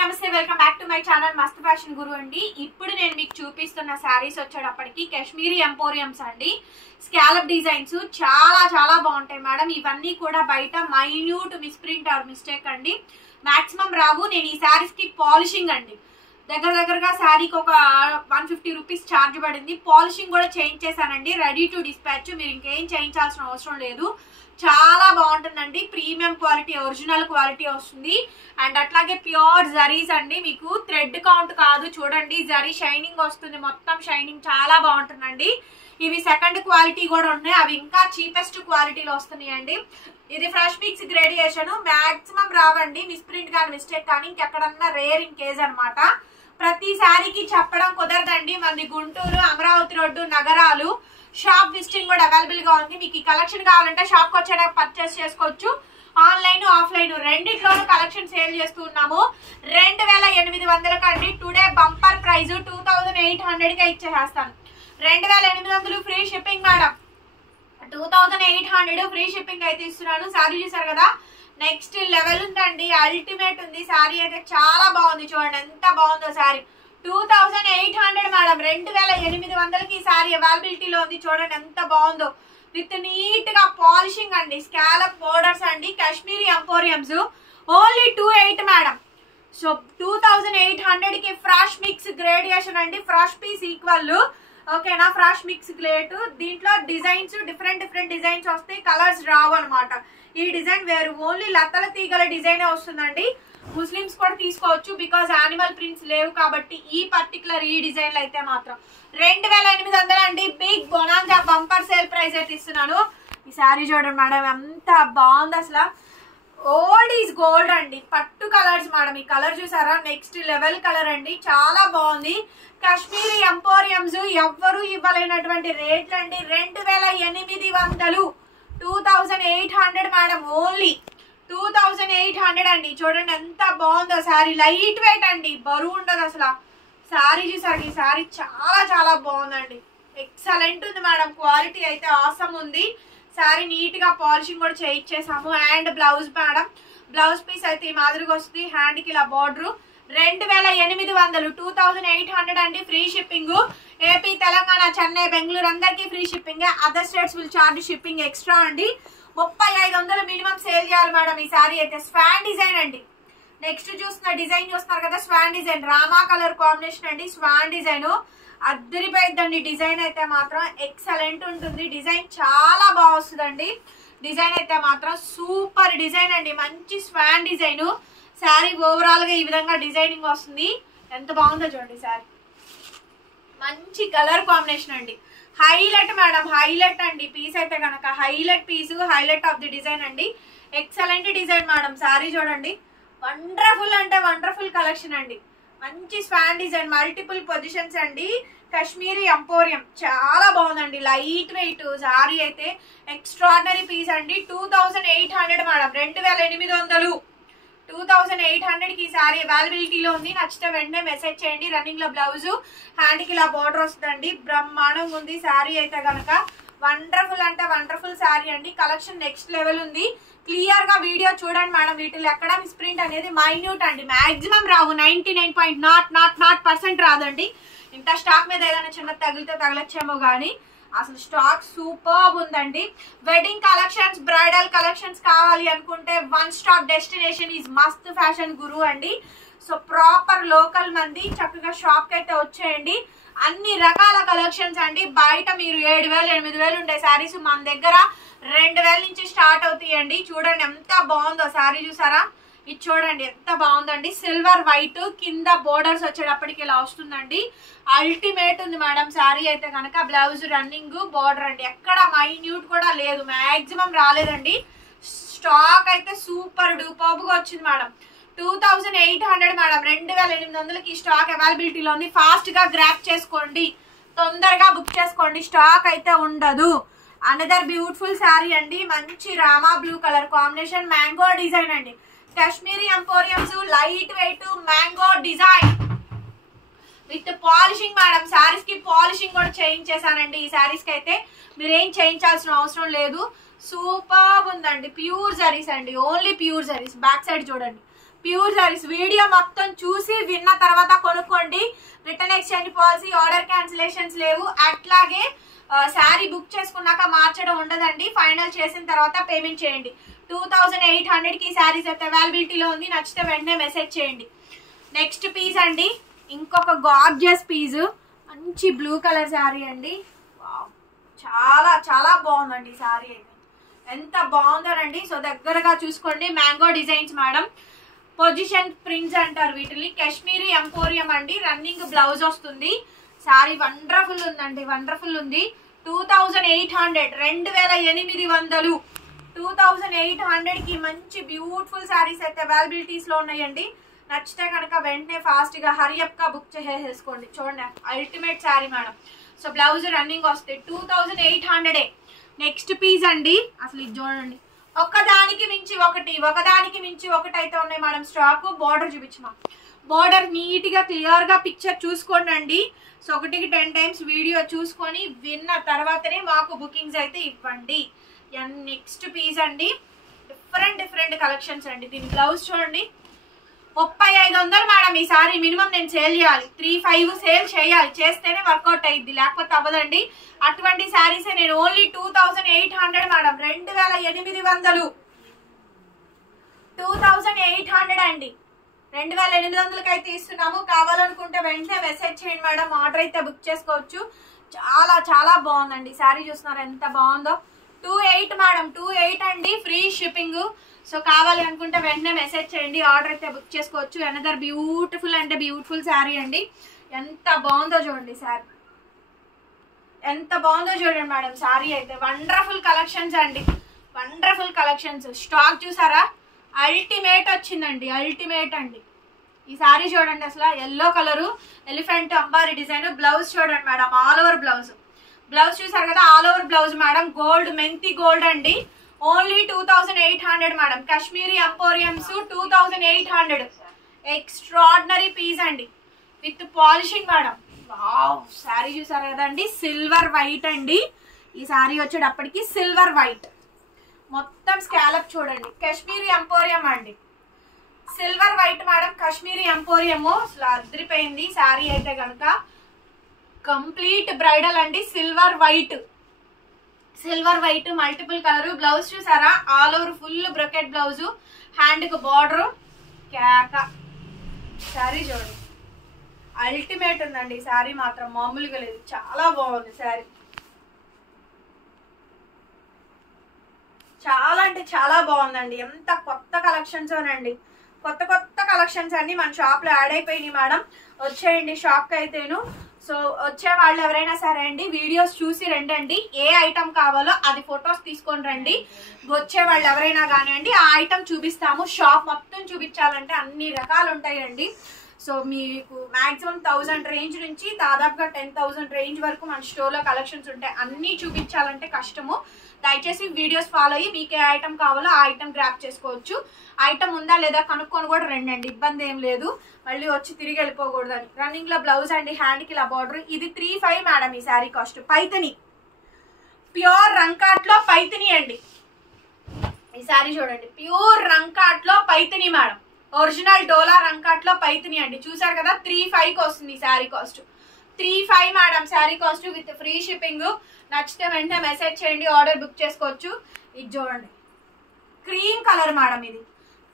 నమస్తే welcome back to my channel మస్త్ fashion గురు అండి. ఇప్పుడు నేను మీకు చూపిస్తున్న శారీస్ వచ్చేటప్పటికి కాశ్మీరీ ఎంపోరియంస్ అండి. స్కాలప్ డిజైన్స్ చాలా చాలా బాగుంటాయి మేడం. ఇవన్నీ కూడా బయట మైన్యూట్ మిస్ప్రింట్ ఆర్ మిస్టేక్ అండి, మాక్సిమం రావు. నేను ఈ శారీస్ కి పాలిషింగ్ అండి దగ్గరగా శారీకి ఒక 150 రూపీస్ ఛార్జ్ పడింది. పాలిషింగ్ కూడా చేయించేసానండి, రెడీ టు డిస్పాచ్. మీరు ఇంకేం చేయించాల్సిన అవసరం లేదు. చాలా బాగుంటుందండి, ప్రీమియం క్వాలిటీ, ఒరిజినల్ క్వాలిటీ వస్తుంది. అండ్ అట్లాగే ప్యూర్ జరీస్ అండి, మీకు థ్రెడ్ కౌంట్ కాదు. చూడండి జరీ షైనింగ్ వస్తుంది, మొత్తం షైనింగ్ చాలా బాగుంటుందండి. ఇవి సెకండ్ క్వాలిటీ కూడా ఉన్నాయి, అవి ఇంకా చీపెస్ట్ క్వాలిటీలో వస్తున్నాయండి. ఇది ఫ్రెష్ మిక్స్ గ్రేడియేషన్, మాక్సిమం రావండి మిస్ప్రింట్ కానీ మిస్టేక్ కానీ, ఇంకెక్కడన్నా రేర్ ఇన్ కేజ్ అనమాట. ప్రతి శారీకి చెప్పడం కుదరదండి. మనది గుంటూరు, అమరావతి రోడ్డు, నగరాలు. షాప్ విజిటింగ్ కూడా అవైలబుల్ గా ఉంది. మీకు ఈ కలెక్షన్ కావాలంటే షాప్ కి వచ్చేలా పర్చేస్ చేసుకోవచ్చు. ఆన్లైన్ ఆఫ్లైన్ రెండిట్లోనూ కలెక్షన్ సేల్ చేస్తూ ఉన్నాము. 2800 కండి. టుడే బంపర్ ప్రైజ్ 2800 కే ఇచ్చేస్తాను. 2800 free shipping madam. 2800 free shipping అయితే ఇస్తున్నాను. శారీ చూసారు కదా, నెక్స్ట్ లెవెల్ ఉందండి, అల్టిమేట్ ఉంది. శారీ అయితే చాలా బాగుంది, చూడండి ఎంత బాగుందో శారీ. 2800 మేడం, 2800కి ఈ శారీ అవైలబిలిటీలో ఉంది. చూడండి ఎంత బాగుందో, విత్ నీట్ గా పాలిషింగ్ అండి, స్కాలప్ బోర్డర్స్ అండి, Kashmiri emporiums. Only 28 madam. So 2800కి ఫ్రాష్ మిక్స్ గ్రేడియేషన్ అండి, ఫ్రాష్ పీస్ ఈక్వల్. ఓకేనా, ఫ్రాష్ మిక్స్ గ్రేట్. దీంట్లో డిజైన్స్ డిఫరెంట్ డిజైన్స్ వస్తాయి, కలర్స్ రావు అనమాట. ఈ డిజైన్ వేరు, ఓన్లీ లతల తీగల డిజైన్ వస్తుందండి. ముస్లిమ్స్ కూడా తీసుకోవచ్చు, బికాజ్ యానిమల్ ప్రింట్స్ లేవు కాబట్టి. ఈ పర్టికులర్ ఈ డిజైన్లు అయితే మాత్రం 2800 అండి. Big bonanza bumper sale price అయితే ఇస్తున్నాను. ఈ శారీ చూడండి మేడం ఎంత బాగుంది అసలు. ఓల్డ్ ఈజ్ గోల్డ్ అండి, పట్టు కలర్స్ మేడం. ఈ కలర్ చూసారా, నెక్స్ట్ లెవెల్ కలర్ అండి, చాలా బాగుంది. కాశ్మీరీ ఎంపోరియంస్ ఎవ్వరూ ఇవ్వలేనటువంటి రేట్లు అండి. 2800, 2800 మేడం, ఓన్లీ 2800 అండి. చూడండి ఎంత బాగుందో శారీ. లైట్ వెయిట్ అండి, బరువు ఉండదు అసలు. శారీ చూసారు, ఈ శారీ చాలా చాలా బాగుందండి, ఎక్సలెంట్ ఉంది మేడం. క్వాలిటీ అయితే ఆసమ్ ఉంది. శారీ నీట్ గా పాలిషింగ్ కూడా చేయించేసాము. And blouse madam, blouse piece అయితే ఈ మాదిరిగా వస్తుంది, హ్యాండ్ కి ఇలా బార్డర్. 2800, 2800 అండి. Free shipping. AP, Telangana, Chennai, Bengaluru అందరికీ free shipping. Other states will charge shipping extra అండి. 3500 మినిమం సేల్ చేయాలి మేడం. ఈ శారీ అయితే స్వాన్ డిజైన్ అండి. నెక్స్ట్ చూస్తున్న డిజైన్ చూస్తున్నారు కదా, swan design, Rama colour combination అండి. స్వాన్ డిజైన్ అద్దరిపోయిద్దండి. డిజైన్ అయితే మాత్రం ఎక్సలెంట్ ఉంటుంది, డిజైన్ చాలా బాగా వస్తుందండి. డిజైన్ అయితే మాత్రం సూపర్ డిజైన్ అండి, మంచి స్వాన్ డిజైన్. శారీ ఓవరాల్ గా ఈ విధంగా డిజైనింగ్ వస్తుంది, ఎంత బాగుందో చూడండి. శారీ మంచి కలర్ కాంబినేషన్ అండి, హైలైట్ మేడం, హైలైట్ అండి. పీస్ అయితే కనుక highlight piece, highlight of the design అండి. Excellent design madam. శారీ చూడండి, వండర్ఫుల్ అంటే వండర్ఫుల్ కలెక్షన్ అండి. మంచి స్వాన్ డిజైన్, మల్టిపుల్ పొజిషన్స్ అండి. కాశ్మీరీ ఎంపోరియం చాలా బాగుందండి, లైట్ వెయిట్. శారీ అయితే ఎక్స్ట్రాడినరీ పీస్ అండి. 2800 మేడం, 2800, 2800కి ఈ శారీ అవైలబిలిటీలో ఉంది. నచ్చితే వెంటనే మెసేజ్ చేయండి. రన్నింగ్ లో బ్లౌజ్, హ్యాండ్ కి ఇలా బోర్డర్ వస్తుందండి, బ్రహ్మాండంగా ఉంది. శారీ అయితే కనుక వండర్ఫుల్ అంటే వండర్ఫుల్ శారీ అండి. కలెక్షన్ నెక్స్ట్ లెవెల్ ఉంది. క్లియర్ గా వీడియో చూడండి మేడం. వీటిలో ఎక్కడ మిస్ప్రింట్ అనేది మైన్యూట్ అండి, మాక్సిమం రావు. 99.0% రాదండి. ఇంత స్టాక్ మీద ఏదైనా చిన్న తగిలితే తగలచ్చేమో గానీ అసలు స్టాక్ సూపర్ ఉందండి. వెడ్డింగ్ కలెక్షన్స్, బ్రైడల్ కలెక్షన్స్ కావాలి అనుకుంటే వన్ స్టాప్ డెస్టినేషన్ ఈజ్ మస్త్ ఫ్యాషన్ గురు అండి. సో ప్రాపర్ లోకల్ మంది చక్కగా షాప్ కి అయితే వచ్చేయండి. అన్ని రకాల కలెక్షన్స్ అండి. బయట మీరు 7000, 8000 ఉండే శారీస్ మన దగ్గర 2000 నుంచి స్టార్ట్ అవుతాయండి. చూడండి ఎంత బాగుందో శారీ, చూసారా, ఇది చూడండి ఎంత బాగుందండి. సిల్వర్ వైట్ కింద బోర్డర్స్ వచ్చేటప్పటికి ఇలా వస్తుందండి, అల్టిమేట్ ఉంది మేడం. శారీ అయితే కనుక బ్లౌజ్, రన్నింగ్, బోర్డర్ అండి, ఎక్కడ మైన్యూట్ కూడా లేదు, మాక్సిమం రాలేదండి. స్టాక్ అయితే సూపర్ డూపర్ గా వచ్చింది మేడం. 2800 మేడం, 2800కి స్టాక్ అవైలబిలిటీలో ఉంది. ఫాస్ట్ గా గ్రాప్ చేసుకోండి, తొందరగా బుక్ చేసుకోండి, స్టాక్ అయితే ఉండదు. అనదర్ బ్యూటిఫుల్ శారీ అండి, మంచి Rama blue colour combination, mango design అండి. Kashmiri emporiums, light weight, mango design with polishing madam. Saris కి పాలిషింగ్ కూడా చేయించేసానండి. ఈ శారీస్ కి అయితే మీరేం చేయించాల్సిన అవసరం లేదు. సూపర్ ఉందండి, ప్యూర్ జరీస్ అండి, only pure zaris. Back side చూడండి, ప్యూర్ సారీస్. వీడియో మొత్తం చూసి విన్న తర్వాత కొనుక్కోండి. Return exchange policy, order cancellations లేవు. అట్లాగే శారీ బుక్ చేసుకున్నాక మార్చడం ఉండదండి. ఫైనల్ చేసిన తర్వాత పేమెంట్ చేయండి. 2800కి శారీస్ అయితే అవైలబిలిటీలో ఉంది. నచ్చితే వెంటనే మెసేజ్ చేయండి. నెక్స్ట్ పీస్ అండి, ఇంకొక గార్జియస్ పీస్, మంచి బ్లూ కలర్ శారీ అండి. చాలా చాలా బాగుందండి శారీ అయితే, ఎంత బాగుందోనండి. సో దగ్గరగా చూసుకోండి. Mango designs madam, position prints అంటారు వీటిని. కాశ్మీరీ ఎంపోరియం అండి. రన్నింగ్ బ్లౌజ్ వస్తుంది. శారీ వండర్ఫుల్ ఉందండి, వండర్ఫుల్ ఉంది. 2800, 2800, 2800కి మంచి బ్యూటిఫుల్ శారీస్ అయితే అవైలబిలిటీస్ లో ఉన్నాయండి. నచ్చితే కనుక వెంటనే ఫాస్ట్ గా హరియప్ గా బుక్ చేసేసుకోండి. చూడండి ultimate sari madam. So blouse running వస్తాయి. 2800. నెక్స్ట్ పీస్ అండి, అసలు ఇది చూడండి, ఒకదానికి మించి ఒకటి, ఒకదానికి మించి ఒకటి అయితే ఉన్నాయి మేడం స్టాక్. బార్డర్ చూపించమా, బార్డర్ నీట్ గా క్లియర్ గా పిక్చర్ చూసుకోండి అండి. సో 1కి 10 టైమ్స్ వీడియో చూసుకొని విన్న తర్వాతనే మాకు బుకింగ్స్ అయితే ఇవ్వండి. నెక్స్ట్ పీస్ అండి, డిఫరెంట్ కలెక్షన్స్ అండి. దీని బ్లౌజ్ చూడండి, 3500 మేడం. ఈ సారీ మినిమం నేను సేల్ చేయాలి, 35 సేల్ చేయాలి, చేస్తేనే వర్కౌట్ అయ్యిద్ది, లేకపోతే అవ్వదండి. అటువంటి శారీస్ నేను ఓన్లీ 2800 మేడం, 2800, 2800 అండి. 2800కి అయితే ఇస్తున్నాము. కావాలనుకుంటే వెంటనే మెసేజ్ చేయండి మేడం, ఆర్డర్ అయితే బుక్ చేసుకోవచ్చు. చాలా చాలా బాగుందండి శారీ. చూస్తున్నారు ఎంత బాగుందో. 28 మేడం, 28 అండి, ఫ్రీ షిప్పింగ్. సో కావాలి అనుకుంటే వెంటనే మెసేజ్ చేయండి, ఆర్డర్ అయితే బుక్ చేసుకోవచ్చు. అనదర్ బ్యూటిఫుల్ అంటే బ్యూటిఫుల్ శారీ అండి. ఎంత బాగుందో చూడండి శారీ, ఎంత బాగుందో చూడండి మేడం శారీ అయితే. వండర్ఫుల్ కలెక్షన్స్ అండి, వండర్ఫుల్ కలెక్షన్స్. స్టాక్ చూసారా, అల్టిమేట్ వచ్చిందండి, అల్టిమేట్ అండి. ఈ శారీ చూడండి, అసలు ఎల్లో కలరు, ఎలిఫెంట్ అంబారీ డిజైన్. బ్లౌజ్ చూడండి madam, all over blouse. Blouse చూసారు కదా, all over blouse madam. Gold, మెంతి గోల్డ్ అండి. Only 2800 madam. Kashmiri emporiums 2800. Extraordinary piece అండి, with polishing madam. Wow, sari చూసారు కదండి, సిల్వర్ వైట్ అండి. ఈ శారీ వచ్చేటప్పటికి సిల్వర్ వైట్, మొత్తం స్కాలప్ చూడండి. కాశ్మీరీ ఎంపోరియం అండి, silver white madam. Kashmiri emporium అసలు అదిరిపోయింది శారీ అయితే కనుక. కంప్లీట్ బ్రైడల్ అండి, silver white, silver white multiple colour. Blouse చూసారా, all over full brocade blouse, hand కు బార్డర్. కేక శారీ చూడండి, అల్టిమేట్ ఉందండి శారీ మాత్రం, మామూలుగా లేదు, చాలా బాగుంది శారీ. చాలా అంటే చాలా బాగుందండి. ఎంత కొత్త కలెక్షన్స్ అనండి, కొత్త కొత్త కలెక్షన్స్ అన్ని మన షాప్ లో యాడ్ అయిపోయినాయి మేడం. వచ్చేయండి షాప్ కి అయితేను. సో వచ్చే వాళ్ళు ఎవరైనా సరే అండి, వీడియోస్ చూసి రండి. ఏ ఐటమ్ కావాలో అది ఫొటోస్ తీసుకొని రండి. వచ్చే వాళ్ళు ఎవరైనా కానివ్వండి, ఆ ఐటమ్ చూపిస్తాము. షాప్ మొత్తం చూపించాలంటే అన్ని రకాలు ఉంటాయండి. సో మీకు మాక్సిమం 1000 రేంజ్ నుంచి దాదాపుగా 10,000 రేంజ్ వరకు మన స్టోర్ లో కలెక్షన్స్ ఉంటాయి. అన్ని చూపించాలంటే కష్టము. దయచేసి వీడియోస్ ఫాలో అయ్యి మీకు ఏ ఐటమ్ కావాలో ఆ ఐటమ్ గ్రాప్ చేసుకోవచ్చు. ఐటమ్ ఉందా లేదా కనుక్కొని కూడా రండి, ఇబ్బంది ఏం లేదు. మళ్ళీ వచ్చి తిరిగి వెళ్ళిపోకూడదని. రన్నింగ్ లో బ్లౌజ్ అండి, హ్యాండ్ కి ఇలా బార్డర్. ఇది 35 మేడం ఈ శారీ కాస్ట్. పైతని, ప్యూర్ రంకాట్ లో పైతని అండి. ఈ శారీ చూడండి, ప్యూర్ రంకాట్ లో పైతని మేడం. ఒరిజినల్ డోలా రంకాట్ లో పైతని అండి. చూసారు కదా, 35కి వస్తుంది ఈ sari cost. 35 madam sari cost with free shipping. నచ్చితే వెంటనే మెసేజ్ చేయండి, ఆర్డర్ బుక్ చేసుకోవచ్చు. ఇది చూడండి, క్రీమ్ కలర్ మేడం. ఇది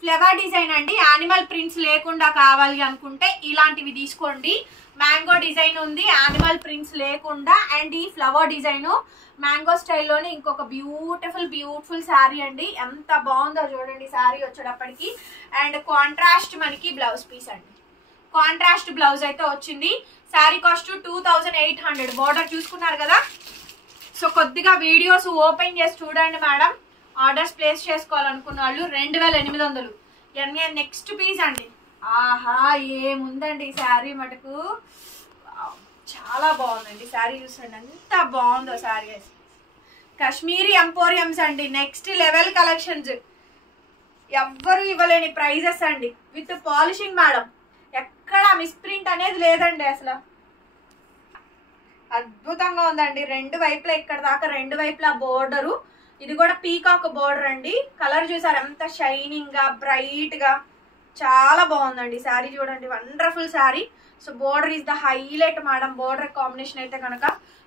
ఫ్లవర్ డిజైన్ అండి. యానిమల్ ప్రింట్స్ లేకుండా కావాలి అనుకుంటే ఇలాంటివి తీసుకోండి. మ్యాంగో డిజైన్ ఉంది, యానిమల్ ప్రింట్స్ లేకుండా. అండ్ ఈ ఫ్లవర్ డిజైన్ మ్యాంగో స్టైల్లోనే ఇంకొక బ్యూటిఫుల్ శారీ అండి. ఎంత బాగుందో చూడండి శారీ వచ్చేటప్పటికి. అండ్ కాంట్రాస్ట్ మనకి బ్లౌజ్ పీస్ అండి, కాంట్రాస్ట్ బ్లౌజ్ అయితే వచ్చింది. శారీ కాస్ట్ 2800. బార్డర్ చూసుకున్నారు కదా. సో కొద్దిగా వీడియోస్ ఓపెన్ చేసి చూడండి మేడం. ఆర్డర్స్ ప్లేస్ చేసుకోవాలనుకున్న వాళ్ళు 2800. నెక్స్ట్ పీస్ అండి. ఆహా, ఏముందండి శారీ మటుకు, చాలా బాగుందండి శారీ. చూసండి ఎంత బాగుందో శారీ. కాశ్మీరీ ఎంపోరియంస్ అండి, నెక్స్ట్ లెవెల్ కలెక్షన్స్. ఎవ్వరు ఇవ్వలేని ప్రైజెస్ అండి, విత్ పాలిషింగ్ మేడం. ఎక్కడ మిస్ప్రింట్ అనేది లేదండి అసలు. అద్భుతంగా ఉందండి. రెండు వైపులా, ఇక్కడ దాకా రెండు వైపులా బోర్డరు. ఇది కూడా పీకాక్ బోర్డర్ అండి. కలర్ చూసారు ఎంత షైనింగ్ గా, బ్రైట్ గా, చాలా బాగుందండి శారీ చూడండి, wonderful sari. So border is the highlight madam, border combination అయితే కనుక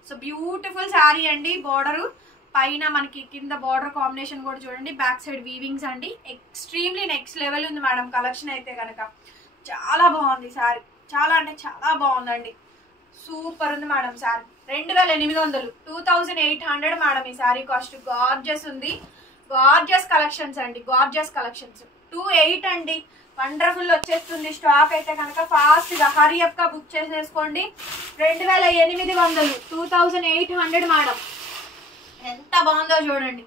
సో బ్యూటిఫుల్ శారీ అండి. బోర్డర్ పైన మనకి కింద బోర్డర్ కాంబినేషన్ కూడా చూడండి, బ్యాక్ సైడ్ వీవింగ్స్ అండి. ఎక్స్ట్రీమ్లీ నెక్స్ట్ లెవెల్ ఉంది మేడం కలెక్షన్ అయితే కనుక. చాలా బాగుంది శారీ, చాలా అంటే చాలా బాగుందండి, సూపర్ ఉంది మేడం శారీ. 2800, 2800 మేడం ఈ శారీ కాస్ట్. గార్జెస్ ఉంది, గార్జెస్ కలెక్షన్స్ అండి, గార్జెస్ కలెక్షన్స్. 28 అండి, వండర్ఫుల్ వచ్చేస్తుంది స్టాక్ అయితే కనుక. ఫాస్ట్ గా హరియప్ గా బుక్ చేసేసుకోండి. 2800, 2800 మేడం. ఎంత బాగుందో చూడండి.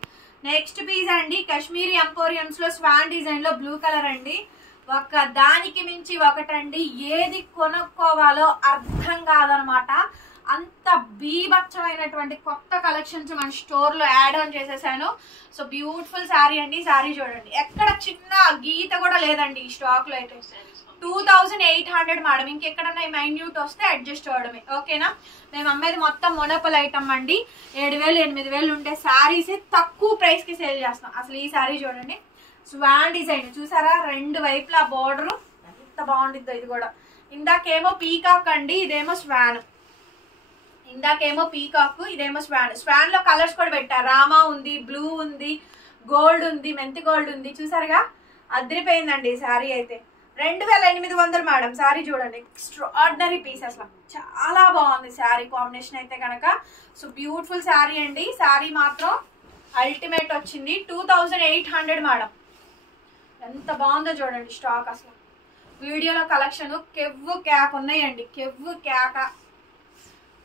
నెక్స్ట్ పీస్ అండి, కాశ్మీరీ ఎంపోరియంస్ లో స్వాన్ డిజైన్ లో బ్లూ కలర్ అండి. ఒక దానికి మించి ఒకటండి, ఏది కొనుక్కోవాలో అర్థం కాదనమాట. అంత బీభత్సమైనటువంటి కొత్త కలెక్షన్స్ మన స్టోర్ లో యాడ్ ఆన్ చేసేసాను. సో బ్యూటిఫుల్ శారీ అండి. శారీ చూడండి, ఎక్కడ చిన్న గీత కూడా లేదండి ఈ స్టాక్ లో అయితే. 2800 మేడం. ఇంకెక్కడన్నా మైన్యూట్ వస్తే అడ్జస్ట్ అవడమే, ఓకేనా. మేము అమ్మేది మొత్తం మొనోపల్ ఐటమ్ అండి. 7000 8000 ఉండే శారీస్ తక్కువ ప్రైస్ కి సేల్ చేస్తాం. అసలు ఈ శారీ చూడండి, స్వాన్ డిజైన్ చూసారా, రెండు వైపులా బోర్డర్ ఎంత బాగుంటుందో. ఇది కూడా ఇందాకేమో పీకాక్ అండి, ఇదేమో స్వాన్. ఇందాకేమో పీకాక్, ఇదేమో స్వాన్. స్వాన్ లో కలర్స్ కూడా పెట్టారు, రామా ఉంది, బ్లూ ఉంది, గోల్డ్ ఉంది, మెంతి గోల్డ్ ఉంది. చూసారుగా, అదిరిపోయిందండి ఈ శారీ అయితే. 2800 మేడం. శారీ చూడండి, ఎక్స్ట్రాడినరీ పీస్, అసలు చాలా బాగుంది శారీ కాంబినేషన్ అయితే కనుక. సో బ్యూటిఫుల్ శారీ అండి. శారీ మాత్రం అల్టిమేట్ వచ్చింది. 2800 మేడం. ఎంత బాగుందో చూడండి స్టాక్. అసలు వీడియోలో కలెక్షన్ కెవ్వు క్యాక్ ఉన్నాయండి, కెవ్వు కేక,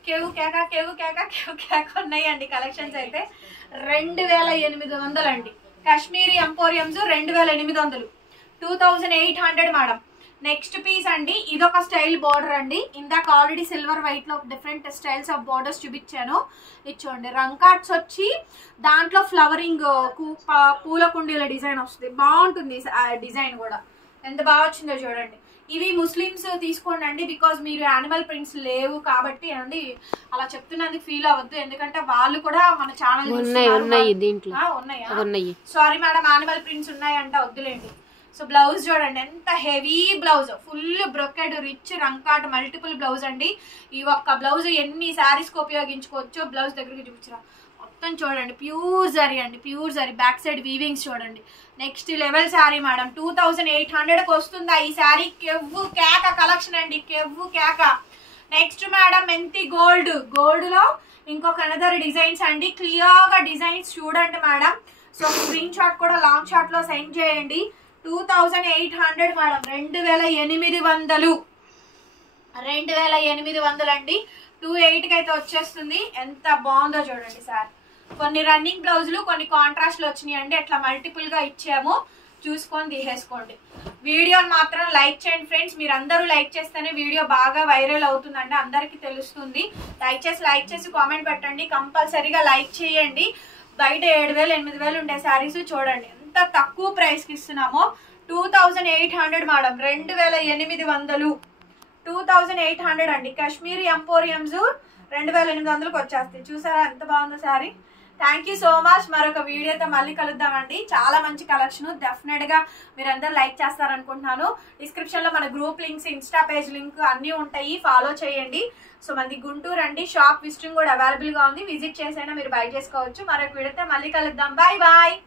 కెవ్వు కేక, కెవ్వు కేక, కెవ్వు కేక ఉన్నాయండి కలెక్షన్స్ అయితే. 2800 అండి. Kashmiri emporiums 2800, 2800 madam. Next piece అండి, ఇదొక స్టైల్ బోర్డర్ అండి. ఇందాక ఆల్రెడీ సిల్వర్ వైట్ లో డిఫరెంట్ స్టైల్స్ ఆఫ్ బోర్డర్స్ చూపించాను. ఇది చూడండి, రంకాట్స్ వచ్చి దాంట్లో ఫ్లవరింగ్ పూల కుండీల డిజైన్ వస్తుంది, బాగుంటుంది డిజైన్ కూడా. ఎంత బాగా వచ్చిందో చూడండి. ఇవి ముస్లిమ్స్ తీసుకోండి అండి, బికాజ్ మీరు యానిమల్ ప్రింట్స్ లేవు కాబట్టి అండి అలా చెప్తున్నందుకు ఫీల్ అవ్వద్దు, ఎందుకంటే వాళ్ళు కూడా మన ఛానల్ ఉన్నాయా. సారీ మేడం, యానిమల్ ప్రింట్స్ ఉన్నాయంట, వద్దులేండి. సో బ్లౌజ్ చూడండి, ఎంత heavy blouse, full brocade rich రంకాట్ మల్టిపుల్ బ్లౌజ్ అండి. ఈ ఒక్క బ్లౌజ్ ఎన్ని శారీస్ కి ఉపయోగించుకోవచ్చో. బ్లౌజ్ దగ్గరికి చూపించరా, మొత్తం చూడండి ప్యూర్ జరీ అండి, ప్యూర్ జరీ. బ్యాక్ సైడ్ వీవింగ్స్ చూడండి, నెక్స్ట్ లెవెల్ శారీ మేడం. 2800కి వస్తుందా ఈ శారీ. కెవ్వు కేక కలెక్షన్ అండి, కెవ్వు కేక. నెక్స్ట్ మేడం మెంతి గోల్డ్, గోల్డ్ లో ఇంకొక అనదర్ డిజైన్స్ అండి. క్లియర్ గా డిజైన్స్ చూడండి మేడం. సో స్క్రీన్ షాట్ కూడా లాంగ్ షాట్ లో సెండ్ చేయండి. 2800 మేడం. 2800, 2800 అండి. 28కి అయితే వచ్చేస్తుంది. ఎంత బాగుందో చూడండి సార్. కొన్ని రన్నింగ్ బ్లౌజులు, కొన్ని కాంట్రాస్ట్లు వచ్చినాయి అండి, అట్లా మల్టిపుల్ గా ఇచ్చాము, చూసుకొని తీసేసుకోండి. వీడియోని మాత్రం లైక్ చేయండి ఫ్రెండ్స్. మీరు అందరూ లైక్ చేస్తేనే వీడియో బాగా వైరల్ అవుతుందండి, అందరికి తెలుస్తుంది. దయచేసి లైక్ చేసి కామెంట్ పెట్టండి, కంపల్సరీగా లైక్ చేయండి. బయట 7000 8000 ఉండే శారీస్ చూడండి ఎంత తక్కువ ప్రైస్ కి ఇస్తున్నామో. 2800 మేడం. 2800, 2800 అండి. కాశ్మీరీ ఎంపోరియంస్ 2800కి వచ్చేస్తాయి. చూసారా ఎంత బాగుందో sari. Thank you so much. మరొక వీడియోతో మళ్ళీ కలుద్దామండి. చాలా మంచి కలెక్షన్, డెఫినెట్ గా మీరందరూ లైక్ చేస్తారనుకుంటున్నాను. డిస్క్రిప్షన్ లో మన group links, Insta page link అన్ని ఉంటాయి, ఫాలో చేయండి. సో మనది గుంటూరు అండి. షాప్ విజిటింగ్ కూడా అవైలబుల్ గా ఉంది, విజిట్ చేసైనా మీరు బై చేసుకోవచ్చు. మరొక వీడియోతో మళ్ళీ కలుద్దాం. Bye bye.